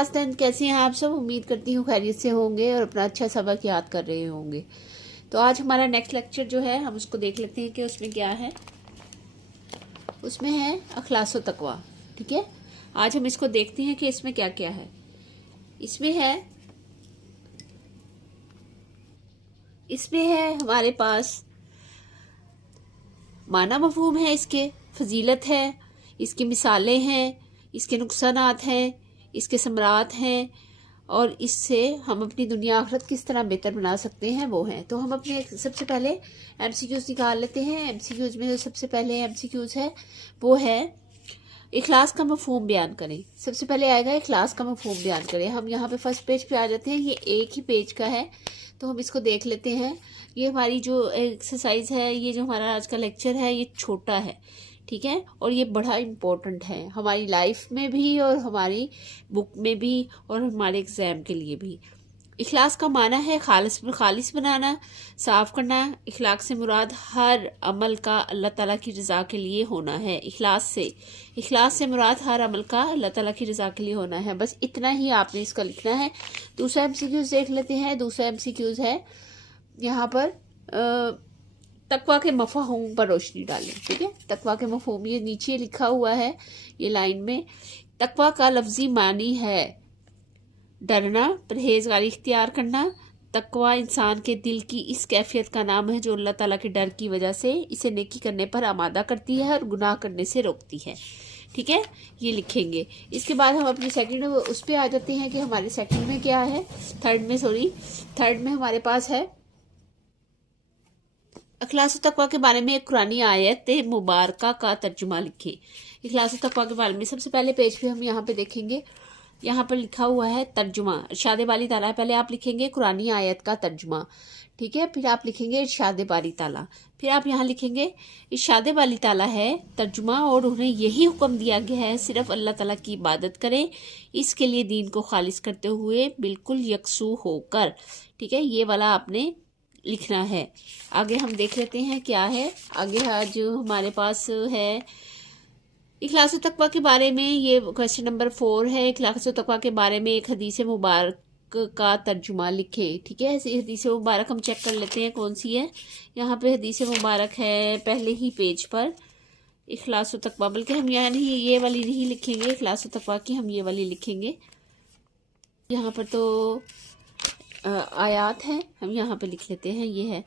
नाज़रीन, कैसे हैं आप सब? उम्मीद करती हूँ खैरियत से होंगे और अपना अच्छा सबक याद कर रहे होंगे। तो आज हमारा नेक्स्ट लेक्चर जो है हम उसको देख लेते हैं कि उसमें क्या है। उसमें है अखलास व तकवा। ठीक है, आज हम इसको देखते हैं कि इसमें क्या क्या है। इसमें है हमारे पास माना मफहूम है, इसके फजीलत है, इसकी मिसालें हैं, इसके नुकसानात हैं, इसके समरात हैं और इससे हम अपनी दुनिया आखिरत किस तरह बेहतर बना सकते हैं वो हैं। तो हम अपने सबसे पहले एमसीक्यूज निकाल लेते हैं। एमसीक्यूज में जो सबसे पहले एमसीक्यूज है वो है इखलास का मफहूम बयान करें। सबसे पहले आएगा इखलास का मफहूम बयान करें। हम यहाँ पे फर्स्ट पेज पे आ जाते हैं, ये एक ही पेज का है तो हम इसको देख लेते हैं। ये हमारी जो एक्सरसाइज है, ये जो हमारा आज का लेक्चर है, ये छोटा है, ठीक है, और ये बड़ा इम्पोर्टेंट है हमारी लाइफ में भी और हमारी बुक में भी और हमारे एग्ज़ाम के लिए भी। इखलास का माना है खालिस बनाना, साफ़ करना। इखलास से मुराद हर अमल का अल्लाह ताला की रज़ा के लिए होना है। इखलास से मुराद हर अमल का अल्लाह ताला की रज़ा के लिए होना है। बस इतना ही आपने इसका लिखना है। दूसरा एमसीक्यूज़ देख लेते हैं। दूसरा एमसीक्यूज़ है यहाँ पर तकवा के मफहूम पर रोशनी डालें। ठीक है, तकवा के मफहूम ये नीचे लिखा हुआ है, ये लाइन में। तकवा का लफ्जी मानी है डरना, परहेजगारी इख्तियार करना। तकवा इंसान के दिल की इस कैफियत का नाम है जो अल्लाह ताला के डर की वजह से इसे नेकी करने पर आमादा करती है और गुनाह करने से रोकती है। ठीक है, ये लिखेंगे। इसके बाद हम अपनी सेकंड उस पर आ जाते हैं कि हमारे सेकंड में क्या है। थर्ड में हमारे पास है इखलास व तकवा के बारे में एक कुरानी आयत मुबारका का तर्जुमा लिखें। इखलास व तकवा के बारे में सबसे पहले पेज पे हम यहाँ पे देखेंगे, यहाँ पर लिखा हुआ है तर्जुमा इरशाद बारी ताला। पहले आप लिखेंगे कुरानी आयत का तर्जुमा, ठीक है, फिर आप लिखेंगे इरशाद बारी ताला, फिर आप यहाँ लिखेंगे इरशाद बारी ताला है तर्जुमा और उन्हें यही हुक्म दिया गया है सिर्फ अल्लाह ताला की इबादत करें, इसके लिए दीन को खालिस करते हुए बिल्कुल यकसू होकर। ठीक है, ये वाला आपने लिखना है। आगे हम देख लेते हैं क्या है। आगे जो हमारे पास है इखलास व तकवा के बारे में, ये क्वेश्चन नंबर 4 है। इखलास व तकवा के बारे में एक हदीस मुबारक का तर्जुमा लिखे। ठीक है, हदीस मुबारक हम चेक कर लेते हैं कौन सी है। यहाँ पे हदीस मुबारक है पहले ही पेज पर। इखलास व तकवा, बल्कि हम यहाँ नहीं, ये वाली नहीं लिखेंगे इखलास व तकवा की, हम ये वाली लिखेंगे। यहाँ पर तो आयात है, हम यहाँ पे लिख लेते हैं। ये है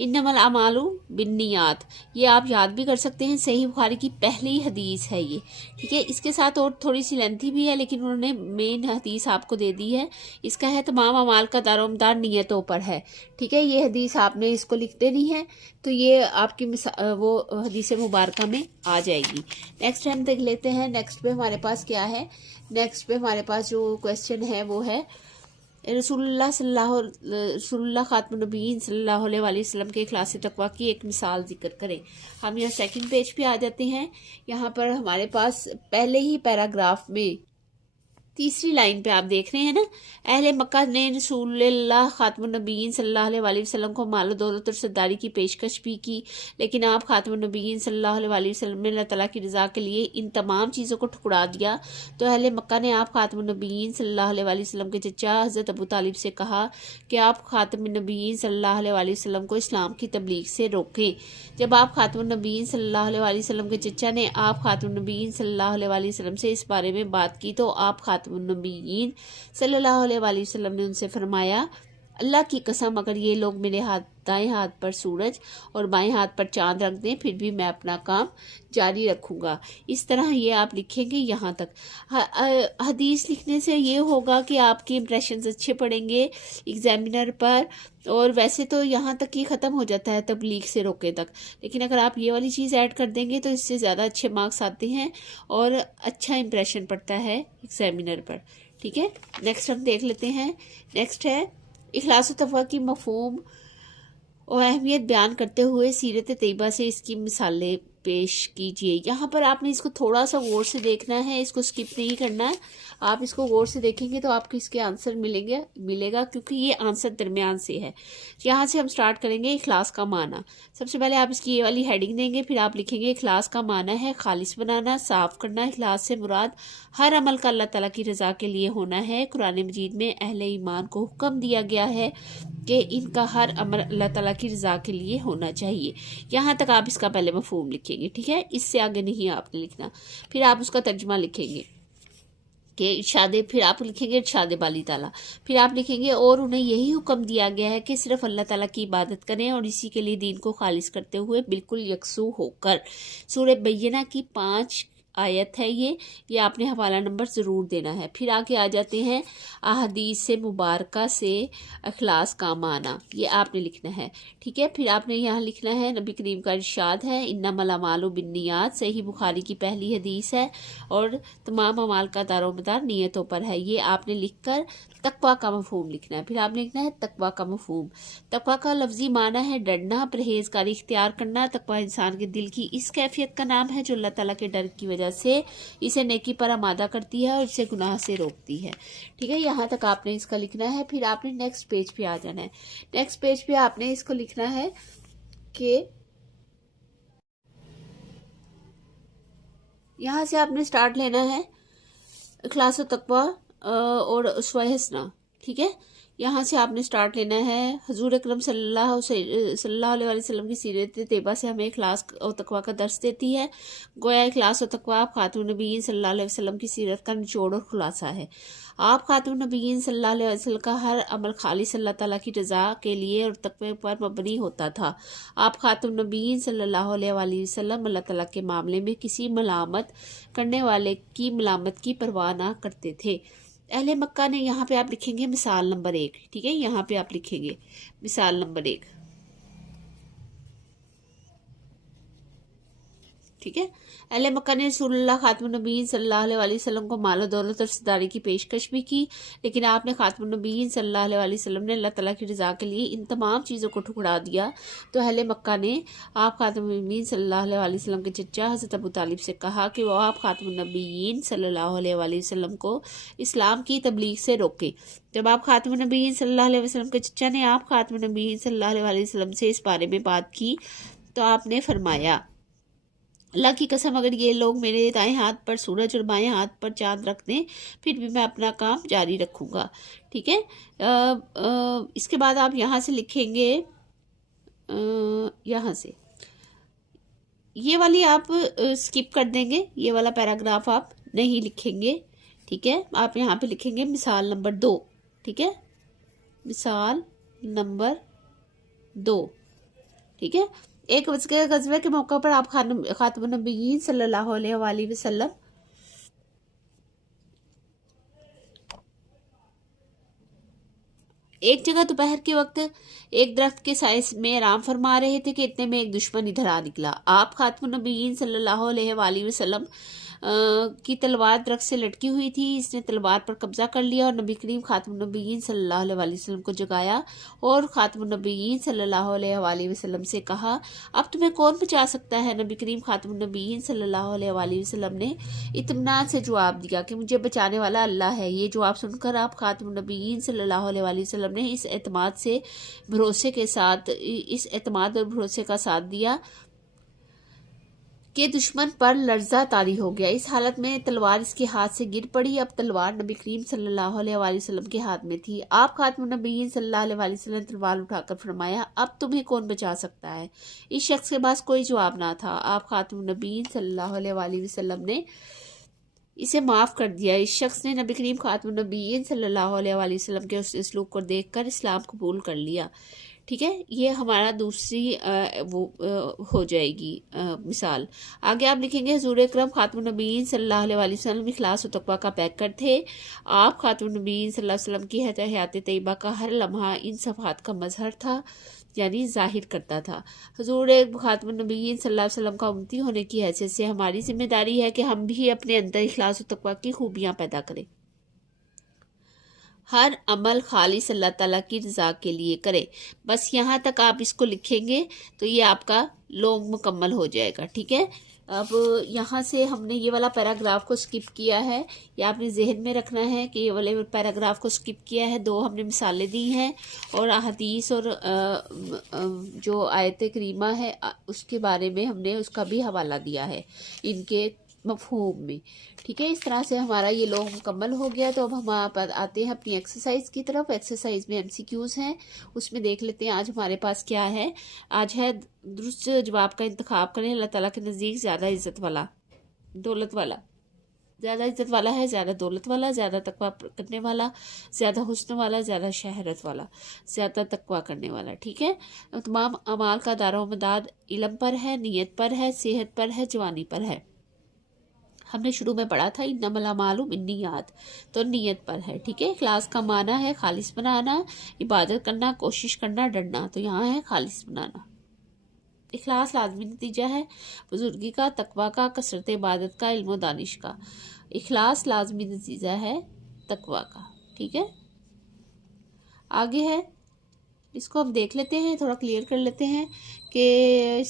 इन्नमल अमालु बिन्नियात, ये आप याद भी कर सकते हैं, सही बुखारी की पहली हदीस है ये। ठीक है, इसके साथ और थोड़ी सी लेंथी भी है लेकिन उन्होंने मेन हदीस आपको दे दी है। इसका है तमाम अमाल का दारोमदार नियतों पर है। ठीक है, ये हदीस आपने इसको लिख देनी है तो ये आपकी वो हदीस मुबारका में आ जाएगी। नेक्स्ट हम देख लेते हैं। नेक्स्ट पे हमारे पास क्या है। नेक्स्ट पे हमारे पास जो क्वेश्चन है वो है रसूलुल्लाह खातमुन नबीय्यीन सल्लल्लाहु अलैहि वसल्लम के इखलास तकवा की एक मिसाल जिक्र करें। हम यहाँ सेकंड पेज पे आ जाते हैं। यहाँ पर हमारे पास पहले ही पैराग्राफ में तीसरी लाइन पे आप देख रहे हैं ना, अहले मक्का ने रसूलुल्लाह खातमुन नबीय्यीन सल्लल्लाहु अलैहि वसल्लम को माल दौलत और सरदारी की पेशकश भी की, लेकिन आप खातमुन नबीय्यीन सल्लल्लाहु अलैहि वसल्लम ने अल्लाह ताला की रज़ा के लिए इन तमाम चीज़ों को ठुकरा दिया। तो अहले मक्का ने आप खातमुन नबीय्यीन सल्लल्लाहु अलैहि वसल्लम के चचा हज़रत अबू तालिब से कहा कि आप खातमुन नबीय्यीन सल्लल्लाहु अलैहि वसल्लम को इस्लाम की तबलीग से रोकें। जब आप खातमुन नबीय्यीन सल्लल्लाहु अलैहि वसल्लम के चचा ने आप खातमुन नबीय्यीन सल्लल्लाहु अलैहि वसल्लम से इस बारे में बात की तो आप नबीयीन सल्लल्लाहु अलैहि वसल्लम ने उनसे फरमाया, अल्लाह की कसम अगर ये लोग मेरे दाएं हाथ पर सूरज और बाएं हाथ पर चांद रख दें फिर भी मैं अपना काम जारी रखूंगा। इस तरह ये आप लिखेंगे यहाँ तक। हदीस लिखने से ये होगा कि आपके इंप्रेशंस अच्छे पड़ेंगे एग्जामिनर पर, और वैसे तो यहाँ तक ही ख़त्म हो जाता है तबलीग से रोके तक, लेकिन अगर आप ये वाली चीज़ ऐड कर देंगे तो इससे ज़्यादा अच्छे मार्क्स आते हैं और अच्छा इंप्रेशन पड़ता है एग्जामिनर पर। ठीक है, नेक्स्ट हम देख लेते हैं। नेक्स्ट है इखलास व तकवा की मफहूम और अहमियत बयान करते हुए सीरत तैयबा से इसकी मिसालें पेश कीजिए। यहाँ पर आपने इसको थोड़ा सा गौर से देखना है, इसको स्किप नहीं करना है। आप इसको गौर से देखेंगे तो आपको इसके आंसर मिलेगा क्योंकि ये आंसर दरमियान से है। यहाँ से हम स्टार्ट करेंगे इखलास का माना। सबसे पहले आप इसकी ये वाली हेडिंग देंगे, फिर आप लिखेंगे इखलास का माना है खालिस बनाना, साफ करना। इखलास से मुराद हर अमल का अल्लाह ताला की रज़ा के लिए होना है। कुरान मजीद में अहले ईमान को हुक्म दिया गया है कि इनका हर अमल अल्लाह ताला की रज़ा के लिए होना चाहिए। यहाँ तक आप इसका पहले मफहूम लिखेंगे, ठीक है, इससे आगे नहीं आपने लिखना। फिर आप उसका तर्जुमा लिखेंगे कि इरशाद, फिर आप लिखेंगे इरशाद बाली ताला। फिर आप लिखेंगे और उन्हें यही हुक्म दिया गया है कि सिर्फ अल्लाह ताला की इबादत करें और इसी के लिए दीन को खालिस करते हुए बिल्कुल यकसू होकर। सूरह बय्यना की 5 आयत है ये आपने हवाला नंबर ज़रूर देना है। फिर आगे आ जाते हैं अहादीस से मुबारका से अखलास का माना, ये आपने लिखना है, ठीक है। फिर आपने यहाँ लिखना है नबी करीम का इरशाद है इन्नमल अमालु बिन्नियात, सही बुखारी की पहली हदीस है और तमाम अमाल का दारोमदार नीयतों पर है। ये आपने लिखकर तकवा का मफहूम लिखना है। फिर आपने लिखना है तकवा का मफहूम। तकवा का लफ्जी माना है डरना, परहेजगारी इख्तियार करना। तकवा इंसान के दिल की इस कैफियत का नाम है जो अल्लाह ताला के डर की वजह से इसे नेकी पर आमादा करती है और इसे गुनाह से रोकती है, ठीक है। यहाँ तक आपने इसका लिखना है। फिर आपने नेक्स्ट पेज पे आ जाना है। नेक्स्ट पेज पे आपने इसको लिखना है कि यहाँ से आपने स्टार्ट लेना है इखलास व तकवा और उसवा हसना, ठीक है। यहाँ से आपने स्टार्ट लेना है हजूर अकरम सल्लल्लाहु अलैहि वसल्लम की सीरत तैयबा से हमें इखलास और तकवा का दर्स देती है। गोया इखलास और तकवा आप खातून नबीयीन सल्लल्लाहु अलैहि वसल्लम की सीरत का निचोड़ और खुलासा है। आप खातून नबीयीन सल्लल्लाहु अलैहि वसल्लम का हर अमल खालिस अल्लाह ताला की रज़ा के लिए और तकवे पर मबनी होता था। आप खातून नबीयीन सल्लल्लाहु अलैहि वसल्लम अल्लाह ताला के मामले में किसी मलामत करने वाले की मलामत की परवाह ना करते थे। अहले मक्का ने, यहाँ पे आप लिखेंगे मिसाल नंबर 1, ठीक है। यहाँ पे आप लिखेंगे मिसाल नंबर 1, ठीक है। अहले मक्का ने रसूलुल्लाह खातमुन नबीयीन सल्लल्लाहु अलैहि वसल्लम को मालो दौलत और सरदारी की पेशकश भी की, लेकिन आपने खातमुन नबीयीन सल्लल्लाहु अलैहि वसल्लम ने अल्लाह ताला की रज़ा के लिए इन तमाम चीज़ों को ठुकरा दिया। तो अहले मक्का ने आप खातमुन नबीयीन सल्लल्लाहु अलैहि वसल्लम के चचा हज़रत अबू तालिब से कहा कि वो आप खातमुन नबीयीन सल्लल्लाहु अलैहि वसल्लम को इस्लाम की तबलीग से रोके। जब आप खातमुन नबीयीन सल्लल्लाहु अलैहि वसल्लम के चचा ने आप खातमुन नबीयीन सल्लल्लाहु अलैहि वसल्लम से इस बारे में बात की तो आपने फरमाया अल्लाह की कसम अगर ये लोग मेरे दाएं हाथ पर सूरज और बाएं हाथ पर चांद रख दें फिर भी मैं अपना काम जारी रखूँगा, ठीक है। इसके बाद आप यहाँ से लिखेंगे, यहाँ से ये वाली आप स्किप कर देंगे, ये वाला पैराग्राफ आप नहीं लिखेंगे, ठीक है। आप यहाँ पे लिखेंगे मिसाल नंबर 2, ठीक है, मिसाल नंबर 2, ठीक है। एक गज़वे के मौका पर आप खातमुन नबीयीन सल्लल्लाहु अलैहि वसल्लम एक जगह दोपहर के वक्त एक दरख्त के साए में आराम फरमा रहे थे कि इतने में एक दुश्मन इधर आ निकला। आप खातमुन नबीयीन सल्लल्लाहु अलैहि वसल्लम की तलवार दरख्त से लटकी हुई थी। इसने तलवार पर कब्जा कर लिया और नबी करीम खातमुन नबीयीन सल्लल्लाहु अलैहि वसल्लम को जगाया और खातमुन नबीयीन सल्लल्लाहु अलैहि वसल्लम से कहा अब तुम्हें कौन बचा सकता है। नबी करीम खातमुन नबीयीन सल्लल्लाहु अलैहि वसल्लम ने इत्मीनान से जवाब दिया कि मुझे बचाने वाला अल्लाह है। ये जवाब सुनकर आप खातमुन नबीयीन सल्लल्लाहु अलैहि वसल्लम ने इस एतमाद और भरोसे का साथ दिया कि दुश्मन पर लर्जा तारी हो गया। इस हालत में तलवार इसके हाथ से गिर पड़ी। अब तलवार नबी करीम सल्लल्लाहु अलैहि वसल्लम के हाथ में थी। आप खातमुन नबीयीन सल्लल्लाहु अलैहि वसल्लम ने तलवार उठाकर फरमाया अब तुम्हें कौन बचा सकता है। इस शख्स के पास कोई जवाब ना था। आप खातमुन नबीयीन सल्लल्लाहु अलैहि वसल्लम ने इसे माफ़ कर दिया। इस शख्स ने नबी करीम खातमुन नबीयीन सल्लल्लाहु अलैहि वसल्लम के उस इसलूक को देखकर इस्लाम कबूल कर लिया, ठीक है। ये हमारा दूसरी हो जाएगी मिसाल। आगे आप लिखेंगे हुज़ूर अकरम खातमुन नबीयीन सल्लल्लाहु अलैहि वसल्लम इखलास और तक़वा का पैकर थे। आप खातमुन नबीयीन सल्लल्लाहु अलैहि वसल्लम की हयात तैयबा का हर लम्हा इन सफ़ात का मजहर था, यानी ज़ाहिर करता था। हुज़ूर खातमुन नबीयीन सल्लल्लाहु अलैहि वसल्लम का उम्मती होने की हैसियत से हमारी जिम्मेदारी है कि हम भी अपने अंदर इखलास और तक़वा की खूबियाँ पैदा करें। हर अमल खालिस अल्लाह ताला की रज़ा के लिए करें। बस यहाँ तक आप इसको लिखेंगे तो ये आपका लॉन्ग मुकम्मल हो जाएगा। ठीक है, अब यहाँ से हमने ये वाला पैराग्राफ को स्किप किया है, ये आपने जहन में रखना है कि ये वाले पैराग्राफ को स्किप किया है। 2 हमने मिसालें दी हैं और हदीस और जो आयत करीमा है उसके बारे में हमने उसका भी हवाला दिया है इनके मफहूम में। ठीक है, इस तरह से हमारा ये लॉन्ग मुकम्मल हो गया। तो अब हम आते हैं अपनी एक्सरसाइज की तरफ। एक्सरसाइज में MCQs हैं, उसमें देख लेते हैं आज हमारे पास क्या है। आज है दुरुस्त जवाब का इंतखाब करें। अल्लाह ताला के नज़दीक ज़्यादा इज़्ज़त वाला, दौलत वाला, ज़्यादा इज़्ज़त वाला है, ज़्यादा दौलत वाला, ज़्यादा तकवा करने वाला, ज़्यादा हुस्न वाला, ज़्यादा शहरत वाला, ज़्यादा तकवा करने वाला। ठीक है, तमाम अमाल का दारोमदार इल्म पर है, नीयत पर है, सेहत पर है, जवानी पर है। हमने शुरू में पढ़ा था इन्नमल अमालु बिन्नियात, तो नीयत पर है। ठीक है, इखलास का माना है खालिस बनाना, इबादत करना, कोशिश करना, डरना, तो यहाँ है खालिस बनाना। इखलास लाजमी नतीजा है बुजुर्गी का, तकवा का, कसरत इबादत का, इल्म व दानिश का। इखलास लाजमी नतीजा है तकवा का। ठीक है, आगे है, इसको हम देख लेते हैं, थोड़ा क्लियर कर लेते हैं कि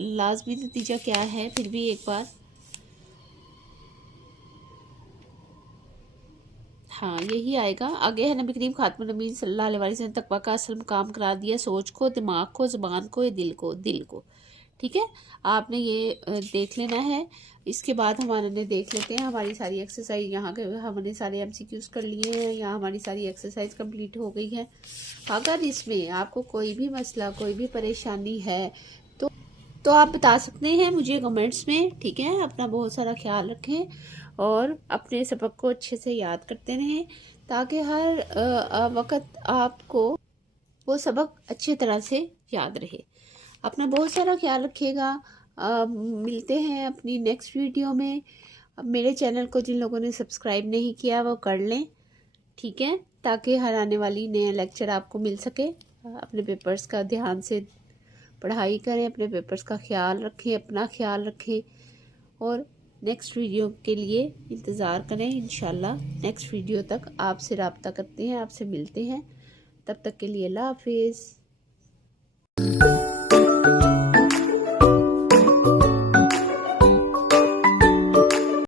लाजमी नतीजा क्या है। फिर भी एक बार, हाँ यही आएगा। आगे है नबी करीम खातमुन नबीय्यीन सल्लल्लाहु अलैहि वसल्लम ने तकवा का असल मुकाम करार दिया सोच को, दिमाग को, ज़ुबान को, दिल को। ठीक है, आपने ये देख लेना है। इसके बाद हमारे देख लेते हैं हमारी सारी एक्सरसाइज। यहाँ के हमने सारे MCQs कर लिए हैं, यहाँ हमारी सारी एक्सरसाइज कंप्लीट हो गई है। अगर इसमें आपको कोई भी मसला, कोई भी परेशानी है तो आप बता सकते हैं मुझे कमेंट्स में। ठीक है, अपना बहुत सारा ख्याल रखें और अपने सबक को अच्छे से याद करते रहें ताकि हर वक्त आपको वो सबक अच्छी तरह से याद रहे। अपना बहुत सारा ख्याल रखिएगा। मिलते हैं अपनी नेक्स्ट वीडियो में। अब मेरे चैनल को जिन लोगों ने सब्सक्राइब नहीं किया वो कर लें। ठीक है, ताकि हर आने वाली नया लेक्चर आपको मिल सके। अपने पेपर्स का ध्यान से पढ़ाई करें, अपने पेपर्स का ख्याल रखें, अपना ख्याल रखें और नेक्स्ट वीडियो के लिए इंतज़ार करें। इंशाल्लाह नेक्स्ट वीडियो तक आपसे रब्ता करते हैं, आपसे मिलते हैं। तब तक के लिए अल्लाह हाफिज़।